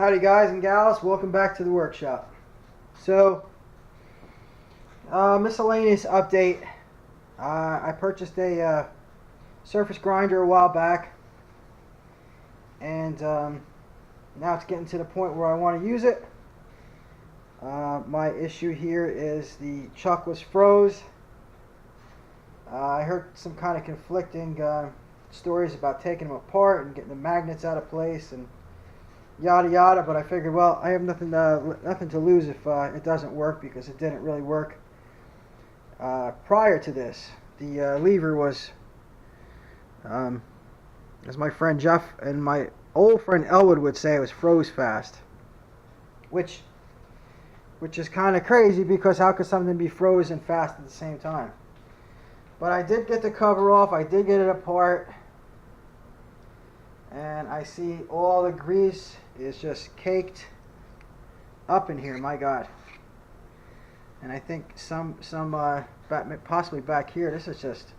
Howdy guys and gals, welcome back to the workshop. So, miscellaneous update. I purchased a surface grinder a while back, and now it's getting to the point where I want to use it. My issue here is the chuck was froze. I heard some kind of conflicting stories about taking them apart and getting the magnets out of place and yada yada, but I figured, well, I have nothing to lose if it doesn't work, because it didn't really work prior to this. The lever was, as my friend Jeff and my old friend Elwood would say, it was froze fast, which is kind of crazy, because how could something be frozen fast at the same time? But I did get the cover off, I did get it apart, and I see all the grease is just caked up in here. My God. And I think some possibly back here, this is just,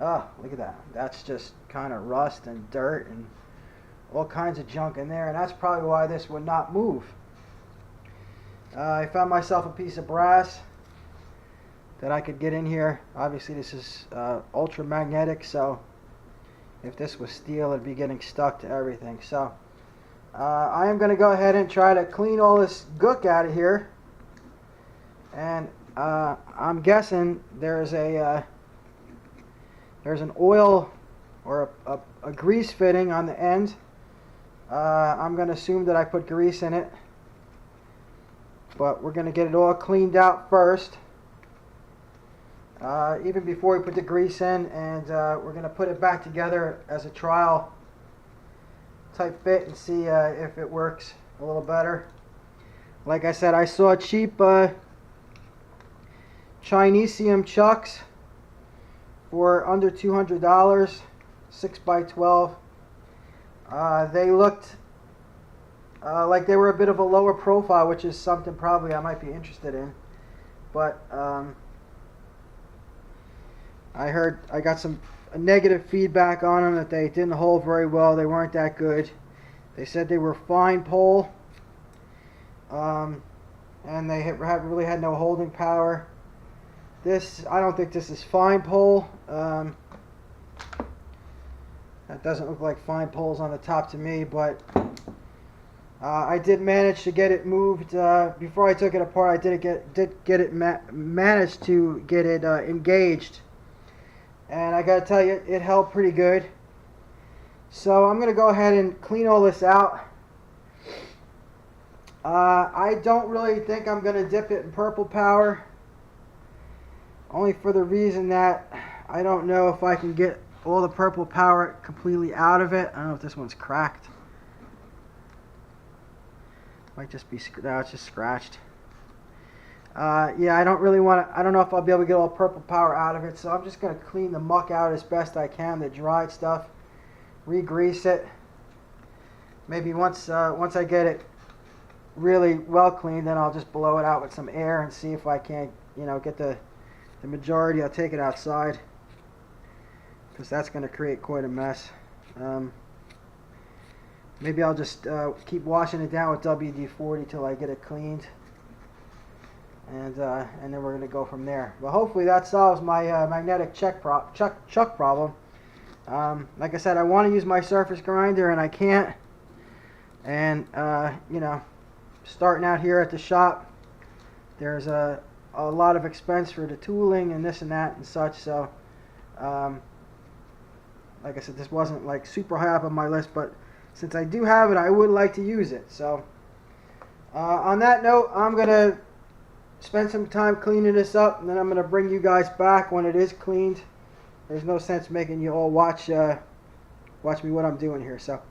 oh, look at that. That's just kind of rust and dirt and all kinds of junk in there, and that's probably why this would not move. I found myself a piece of brass that I could get in here. Obviously this is ultra magnetic, so if this was steel, it'd be getting stuck to everything. So I am going to go ahead and try to clean all this gook out of here. And I'm guessing there's an oil or a grease fitting on the end. I'm going to assume that I put grease in it, but we're going to get it all cleaned out first. Even before we put the grease in, and we're going to put it back together as a trial type fit and see if it works a little better. Like I said, I saw cheap Chinesium chucks for under $200, 6x12. They looked like they were a bit of a lower profile, which is something probably I might be interested in, but I got some negative feedback on them, that they didn't hold very well. They weren't that good. They said they were fine pole, and they really had no holding power. This, I don't think this is fine pole. That doesn't look like fine poles on the top to me, but I did manage to get it moved before I took it apart. I managed to get it engaged. And I gotta tell you, it held pretty good. So I'm gonna go ahead and clean all this out. I don't really think I'm gonna dip it in purple power, only for the reason that I don't know if I can get all the purple power completely out of it. I don't know if this one's cracked. Might just be, no, it's just scratched. Yeah, I don't know if I'll be able to get all the purple power out of it, so I'm just going to clean the muck out as best I can, the dried stuff, re-grease it. Maybe once I get it really well cleaned, then I'll just blow it out with some air and see if I can't, get the majority. I'll take it outside, because that's going to create quite a mess. Maybe I'll just keep washing it down with WD-40 till I get it cleaned. And then we're going to go from there. But hopefully that solves my magnetic chuck problem. Like I said, I want to use my surface grinder and I can't. And starting out here at the shop, there's a lot of expense for the tooling and this and that and such. So like I said, this wasn't like super high up on my list, but since I do have it, I would like to use it. So on that note, I'm going to spend some time cleaning this up, and then I'm going to bring you guys back when it is cleaned. There's no sense making you all watch me what I'm doing here. So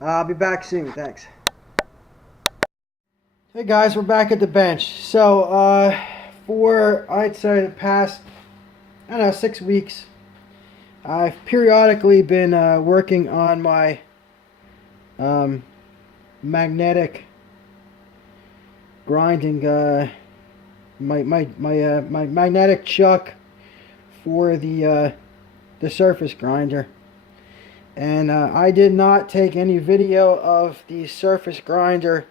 I'll be back soon. Thanks. Hey guys, we're back at the bench. So for, I'd say, the past, 6 weeks, I've periodically been working on my magnetic grinding, my magnetic chuck for the surface grinder. And I did not take any video of the surface grinder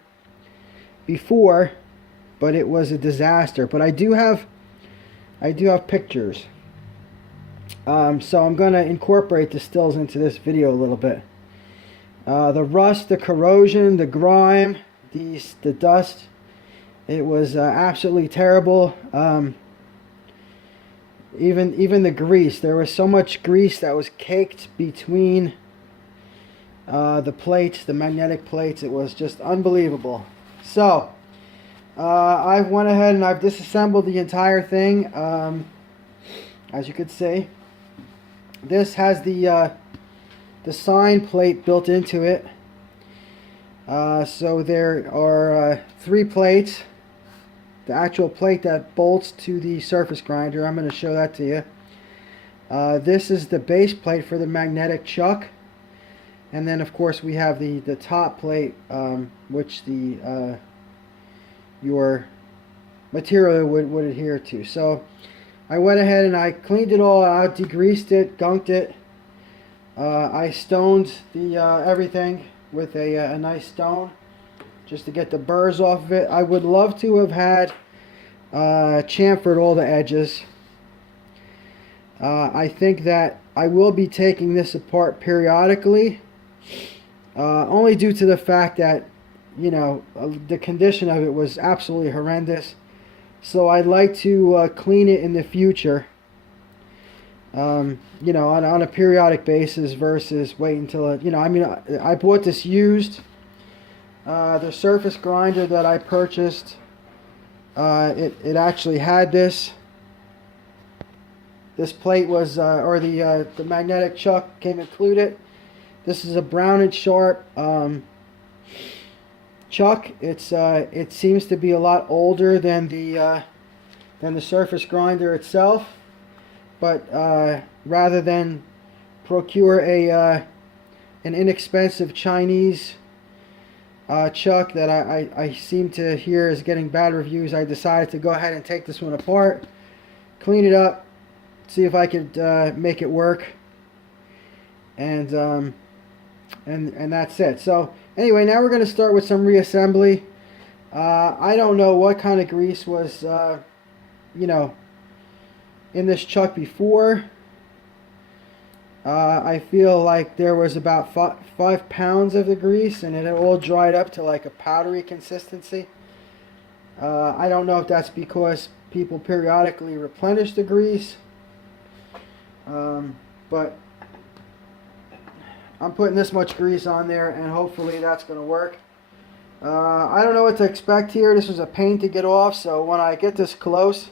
before, but it was a disaster. But I do have pictures. So I'm going to incorporate the stills into this video a little bit. The rust, the corrosion, the grime, the dust, it was absolutely terrible. Even the grease, there was so much grease that was caked between the plates, the magnetic plates. It was just unbelievable. So I went ahead and I've disassembled the entire thing. As you could see, this has the sign plate built into it. So there are 3 plates. The actual plate that bolts to the surface grinder, I'm going to show that to you. This is the base plate for the magnetic chuck. And then of course we have the top plate, which your material would adhere to. So I went ahead and I cleaned it all out, degreased it, gunked it. I stoned the everything with a nice stone just to get the burrs off of it. I would love to have had chamfered all the edges. I think that I will be taking this apart periodically, only due to the fact that, you know, the condition of it was absolutely horrendous. So I'd like to clean it in the future, you know, on a periodic basis versus wait until it, you know, I mean, I bought this used. The surface grinder that I purchased, it actually had this. This plate was, or the magnetic chuck came included. This is a Brown and Sharpe chuck. It seems to be a lot older than the surface grinder itself. But rather than procure an inexpensive Chinese chuck that I seem to hear is getting bad reviews, I decided to go ahead and take this one apart, clean it up, see if I could make it work, and that's it. So anyway, now we're going to start with some reassembly. I don't know what kind of grease was, you know, in this chuck before. I feel like there was about 5 pounds of the grease, and it had all dried up to like a powdery consistency. I don't know if that's because people periodically replenish the grease, but I'm putting this much grease on there, and hopefully that's going to work. I don't know what to expect here. This was a pain to get off, so when I get this close,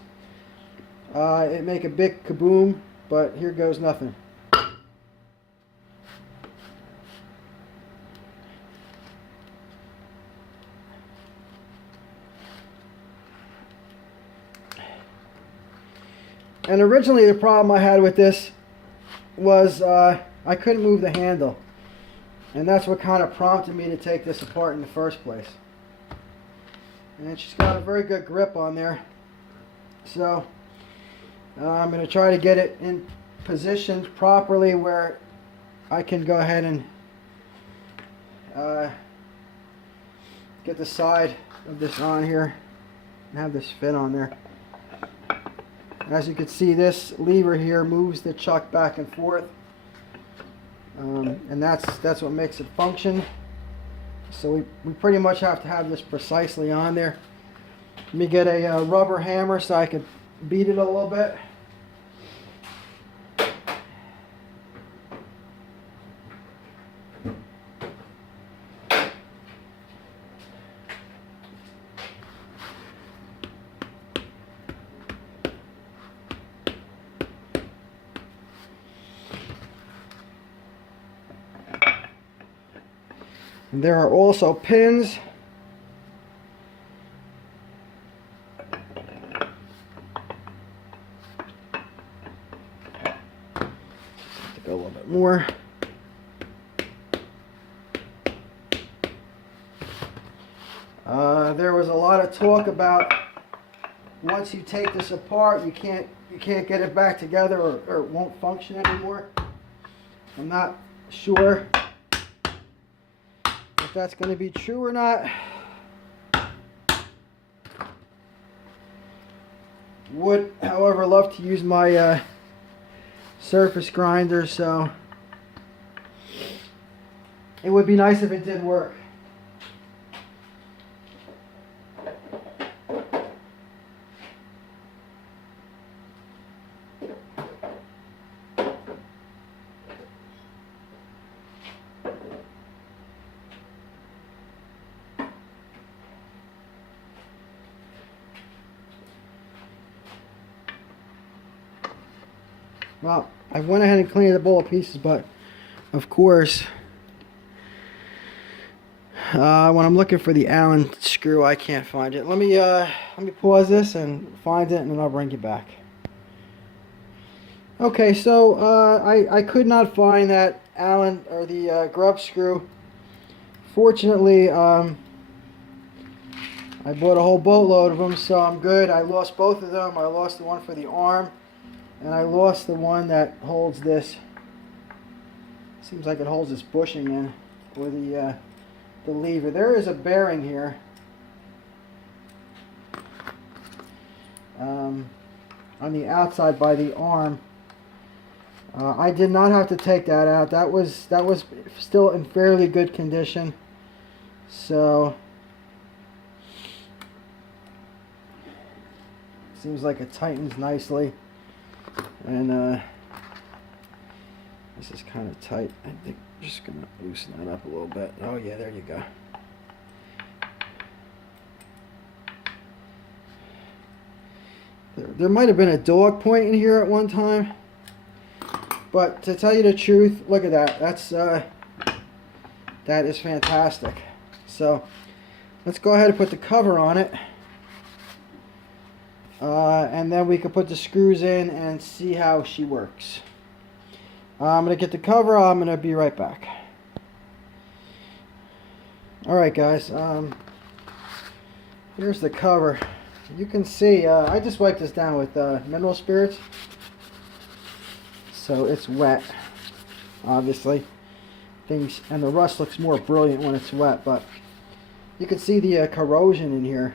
it make a big kaboom, but here goes nothing. And originally the problem I had with this was I couldn't move the handle. And that's what kind of prompted me to take this apart in the first place. And she's got a very good grip on there. So I'm going to try to get it in positioned properly where I can go ahead and get the side of this on here and have this fit on there. As you can see, this lever here moves the chuck back and forth, and that's what makes it function. So we pretty much have to have this precisely on there. Let me get a rubber hammer so I can beat it a little bit. And there are also pins. To go a little bit more. There was a lot of talk about once you take this apart, you can't get it back together, or it won't function anymore. I'm not sure if that's going to be true or not. Would, however, love to use my surface grinder, so it would be nice if it did work. Well, I went ahead and cleaned the bowl of pieces, but of course, when I'm looking for the Allen screw, I can't find it. Let me pause this and find it, and then I'll bring you back. Okay, so I could not find that Allen or the grub screw. Fortunately, I bought a whole boatload of them, so I'm good. I lost both of them. I lost the one for the arm, and I lost the one that holds this. Seems like it holds this bushing in, or the lever. There is a bearing here. On the outside by the arm. I did not have to take that out. That was still in fairly good condition. So seems like it tightens nicely. And this is kind of tight. I think I'm just gonna loosen that up a little bit. Oh yeah, there you go. There might have been a dog point in here at one time. But to tell you the truth, look at that. That is fantastic. So let's go ahead and put the cover on it. And then we can put the screws in and see how she works. I'm going to get the cover. I'm going to be right back. Alright guys, here's the cover. You can see, I just wiped this down with mineral spirits. So it's wet, obviously. And the rust looks more brilliant when it's wet, but you can see the corrosion in here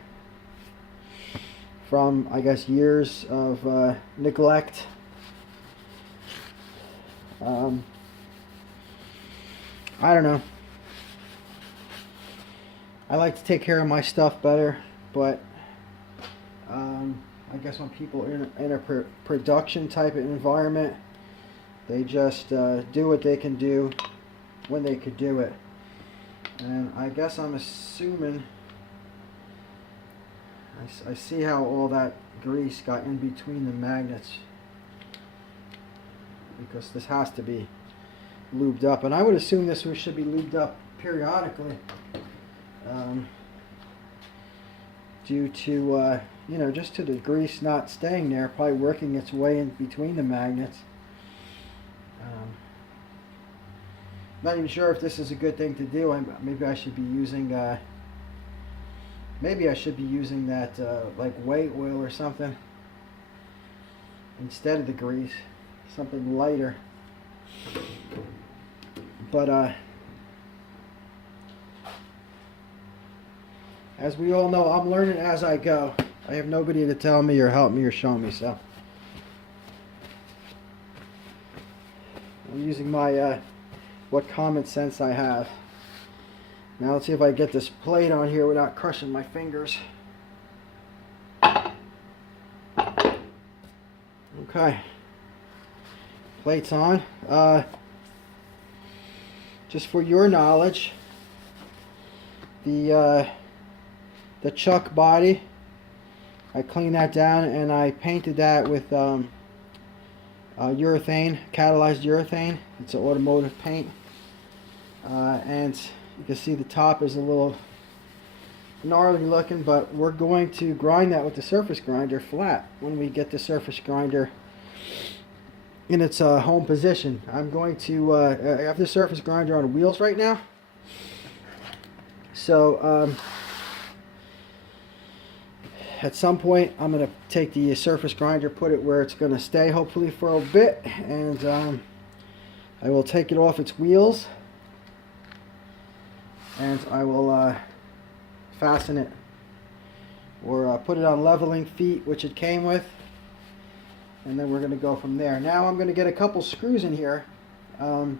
from, I guess, years of neglect. I don't know. I like to take care of my stuff better, but I guess when people are in a production type of environment, they just do what they can do when they could do it. And I guess I'm assuming, I see how all that grease got in between the magnets, because this has to be lubed up. And I would assume this should be lubed up periodically, due to, you know, just to the grease not staying there, probably working its way in between the magnets. Not even sure if this is a good thing to do. Maybe I should be using that like white oil or something instead of the grease, something lighter. But as we all know, I'm learning as I go. I have nobody to tell me or help me or show me, so I'm using my what common sense I have. Now let's see if I get this plate on here without crushing my fingers. Okay, plate's on. Just for your knowledge, the chuck body, I cleaned that down and I painted that with urethane, catalyzed urethane. It's an automotive paint. And you can see the top is a little gnarly looking, but we're going to grind that with the surface grinder flat when we get the surface grinder in its home position. I'm going to, I have the surface grinder on wheels right now. So at some point I'm going to take the surface grinder, put it where it's going to stay hopefully for a bit, and I will take it off its wheels and I will fasten it, or put it on leveling feet, which it came with, and then we're going to go from there. Now I'm going to get a couple screws in here, and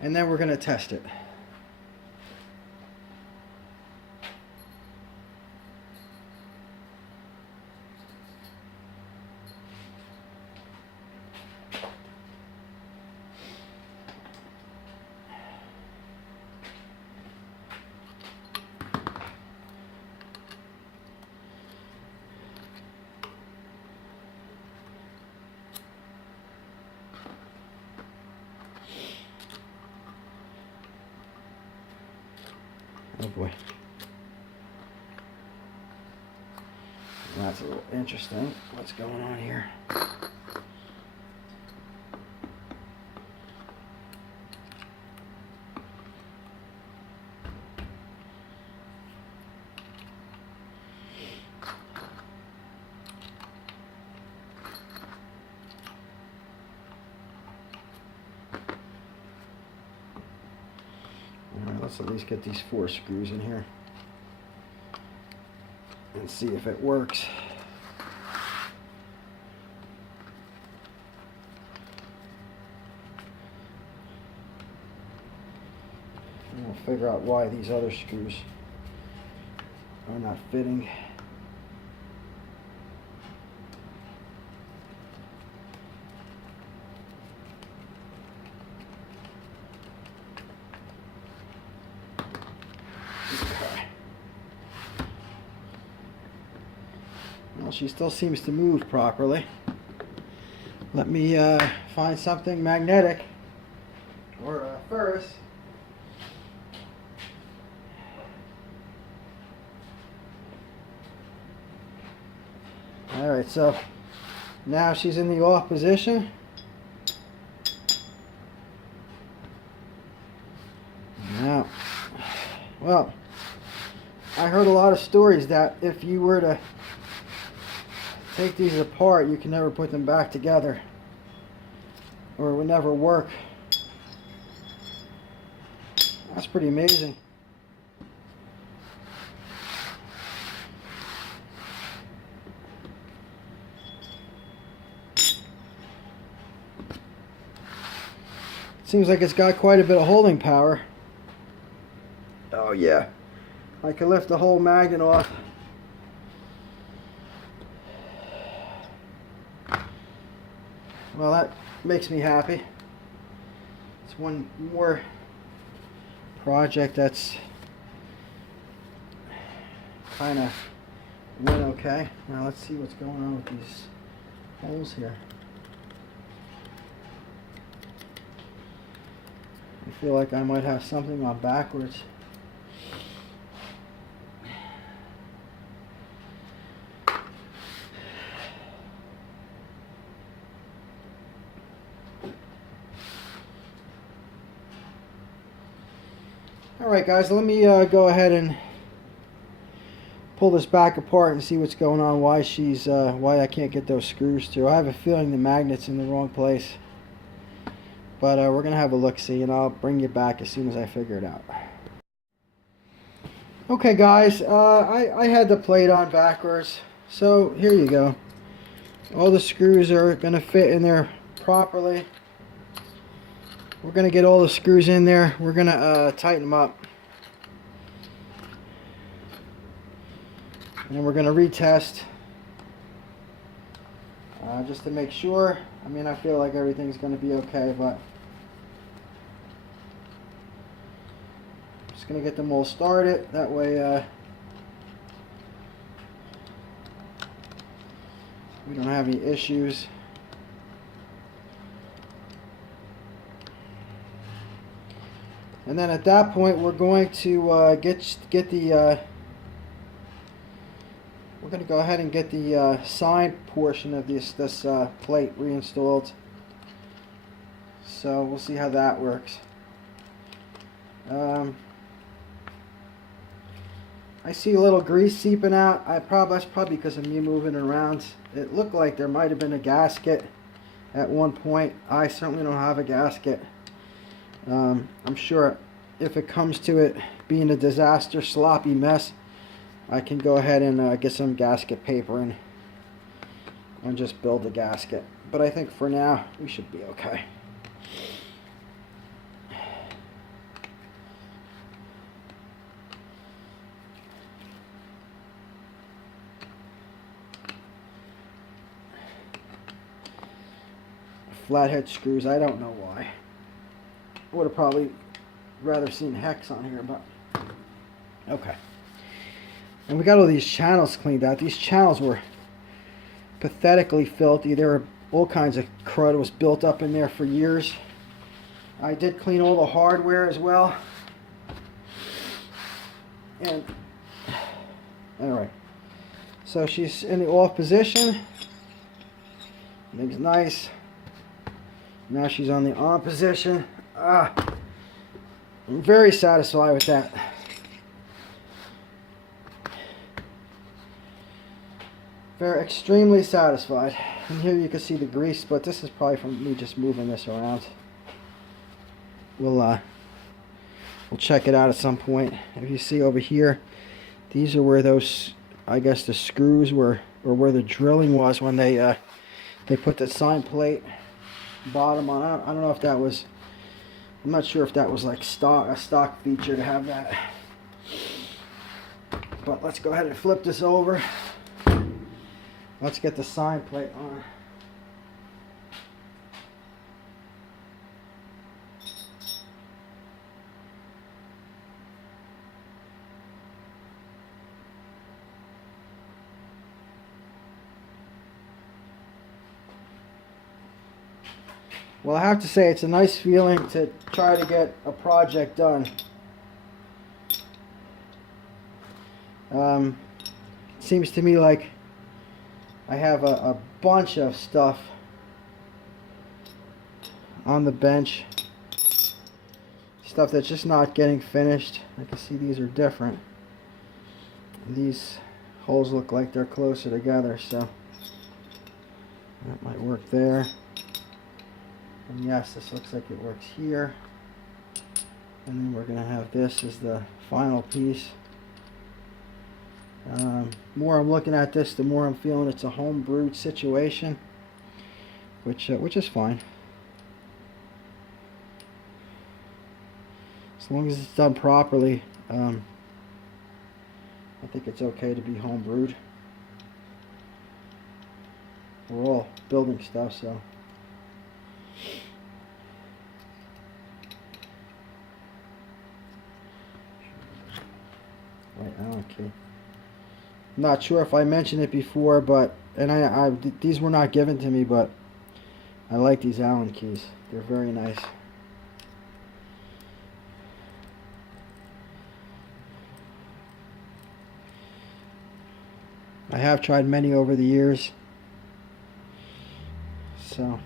then we're going to test it. Oh boy. That's a little interesting. What's going on here? Alright, let's at least get these 4 screws in here and see if it works. And we'll figure out why these other screws are not fitting. Well, she still seems to move properly. Let me find something magnetic or ferrous. Alright, so now she's in the off position. Now, well, I heard a lot of stories that if you were to take these apart, you can never put them back together, or it would never work. That's pretty amazing. Seems like it's got quite a bit of holding power. Oh yeah, I can lift the whole magnet off. Well, that makes me happy. It's one more project that's kind of went okay. Now let's see what's going on with these holes here. I feel like I might have something on backwards. Alright guys, let me go ahead and pull this back apart and see what's going on, why I can't get those screws through. I have a feeling the magnet's in the wrong place. But we're going to have a look-see, and I'll bring you back as soon as I figure it out. Okay guys, I had the plate on backwards, so here you go. All the screws are going to fit in there properly. We're going to get all the screws in there. We're going to tighten them up. And then we're going to retest. Just to make sure. I mean, I feel like everything's going to be okay, but I'm just going to get them all started. That way we don't have any issues. And then at that point, we're going to we're going to go ahead and get the side portion of this plate reinstalled. So we'll see how that works. I see a little grease seeping out. That's probably because of me moving around. It looked like there might have been a gasket. at one point. I certainly don't have a gasket. I'm sure if it comes to it being a disaster, sloppy mess, I can go ahead and get some gasket paper and just build a gasket. But I think for now, we should be okay. Flathead screws, I don't know why. I would have probably rather seen hex on here, but okay. And we got all these channels cleaned out. These channels were pathetically filthy. There were all kinds of crud was built up in there for years. I did clean all the hardware as well. And alright. So she's in the off position. Everything's nice. Now she's on the on position. I'm very satisfied with that. Very extremely satisfied. And here you can see the grease, but this is probably from me just moving this around. We'll check it out at some point. If you see over here, these are where those, I guess the screws were, or where the drilling was when they put the sign plate bottom on. I don't know if that was, I'm not sure if that was like a stock feature to have that. But let's go ahead and flip this over. Let's get the sign plate on. Well, I have to say it's a nice feeling to try to get a project done. It seems to me like I have a bunch of stuff on the bench. Stuff that's just not getting finished. I can see these are different. These holes look like they're closer together, so that might work there. And yes, this looks like it works here. And then we're going to have this as the final piece. More I'm looking at this, the more I'm feeling it's a home-brewed situation, which is fine. As long as it's done properly, I think it's okay to be home-brewed. We're all building stuff, so. Right, Allen key. I'm not sure if I mentioned it before, but these were not given to me, but I like these Allen keys. They're very nice. I have tried many over the years. So,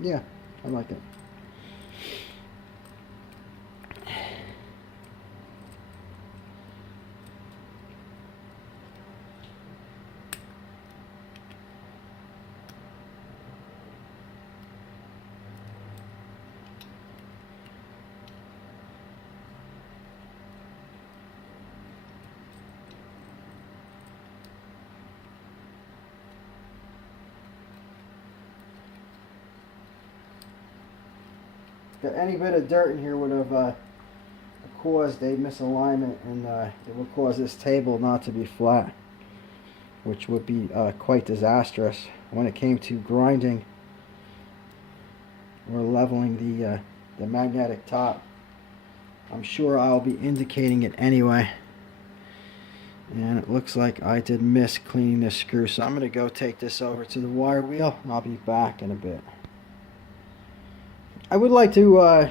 yeah, I like it. Any bit of dirt in here would have caused a misalignment, and it will cause this table not to be flat, which would be quite disastrous when it came to grinding or leveling the magnetic top. I'm sure I'll be indicating it anyway. And it looks like I did miss cleaning this screw, so I'm going to go take this over to the wire wheel, and I'll be back in a bit. I would like to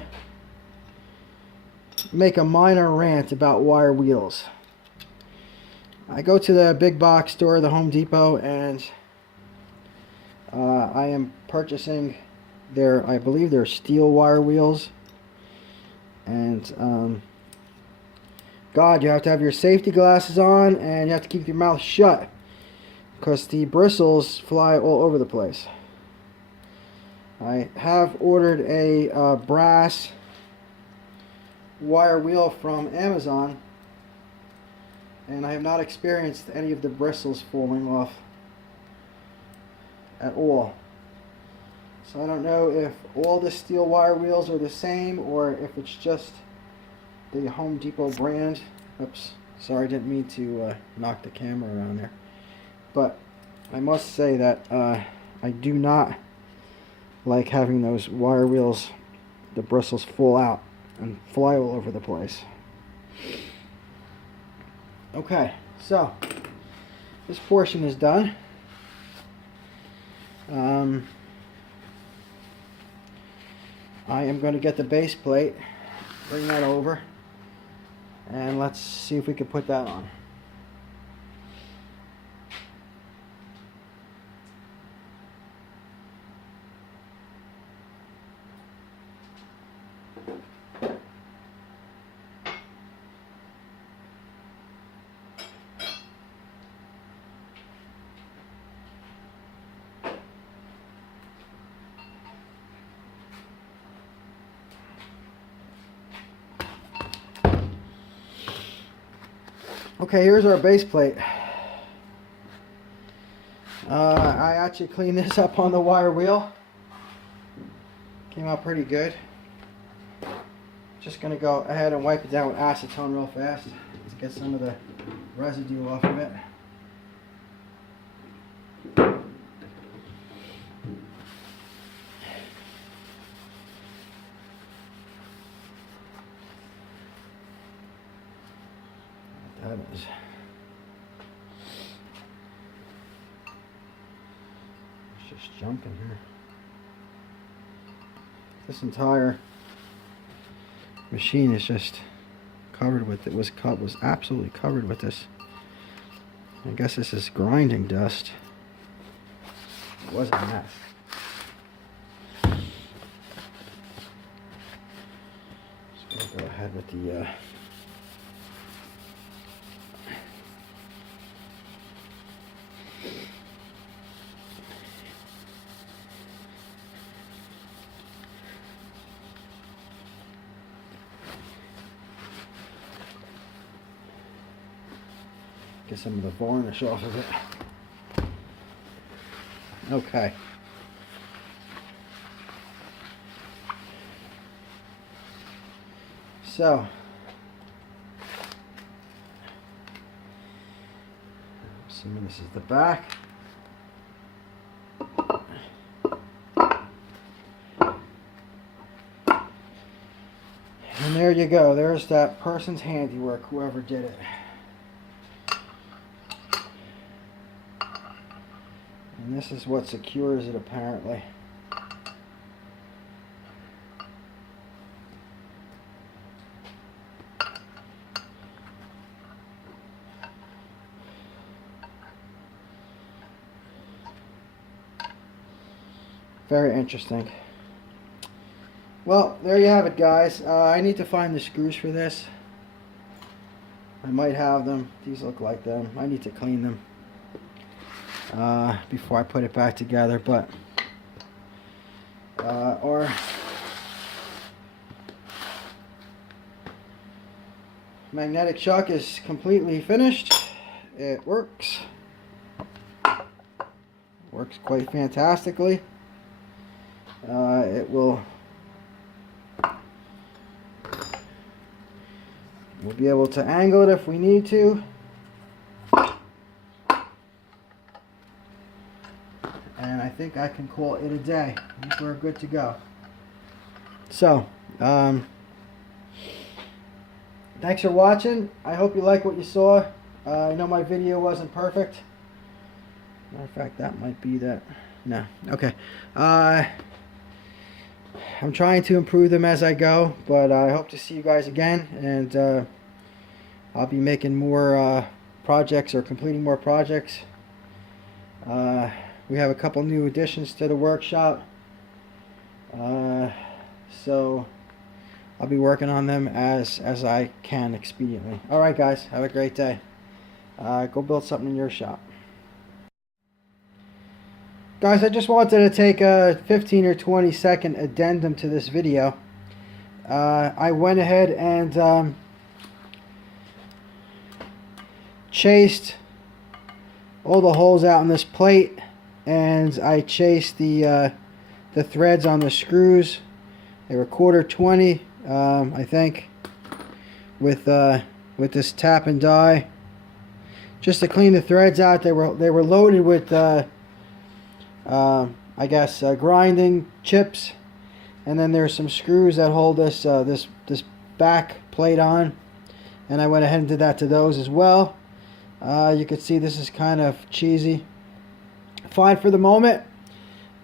make a minor rant about wire wheels. I go to the big box store, the Home Depot, and I am purchasing I believe they're steel wire wheels. And God, you have to have your safety glasses on, and you have to keep your mouth shut, because the bristles fly all over the place. I have ordered a brass wire wheel from Amazon, and I have not experienced any of the bristles falling off at all. So I don't know if all the steel wire wheels are the same or if it's just the Home Depot brand. Oops, sorry, didn't mean to knock the camera around there. But I must say that I do not like having those wire wheels, the bristles fall out and fly all over the place. Okay, so this portion is done. I am going to get the base plate, bring that over, and let's see if we can put that on. Okay, here's our base plate. I actually cleaned this up on the wire wheel. Came out pretty good. Just gonna go ahead and wipe it down with acetone real fast to get some of the residue off of it. That is. It's just jumping here. This entire machine is just covered with it. Was absolutely covered with this. I guess this is grinding dust. It was a mess. Just gonna go ahead with the get some of the varnish off of it. Okay. So, assuming this is the back. And there you go. There's that person's handiwork, whoever did it. And this is what secures it, apparently. Very interesting. Well, there you have it, guys. I need to find the screws for this. I might have them. These look like them. I need to clean them before I put it back together, but our magnetic chuck is completely finished. It works quite fantastically. We'll be able to angle it if we need to. And I think I can call it a day. I think we're good to go. So, thanks for watching. I hope you like what you saw. I know my video wasn't perfect. Matter of fact, that might be that. No. Okay. I'm trying to improve them as I go, but I hope to see you guys again, and I'll be making more projects or completing more projects. We have a couple new additions to the workshop, so I'll be working on them as I can expediently. Alright guys, have a great day. Go build something in your shop. Guys, I just wanted to take a 15 or 20 second addendum to this video. I went ahead and chased all the holes out in this plate, and I chased the threads on the screws. They were 1/4 20, I think, with this tap and die, just to clean the threads out. They were loaded with I guess grinding chips, and then there's some screws that hold this this back plate on, and I went ahead and did that to those as well. You can see this is kind of cheesy. Fine for the moment,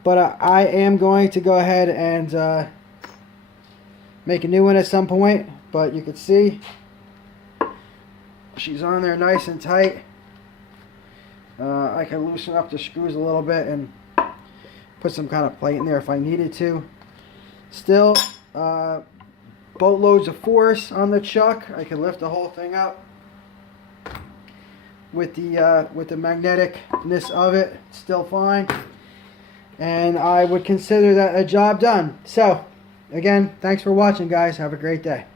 but I am going to go ahead and make a new one at some point. But you can see she's on there nice and tight. I can loosen up the screws a little bit and put some kind of plate in there if I needed to. Still, boatloads of force on the chuck. I can lift the whole thing up with the magneticness of it. It's still fine, and I would consider that a job done. So, again, thanks for watching, guys. Have a great day.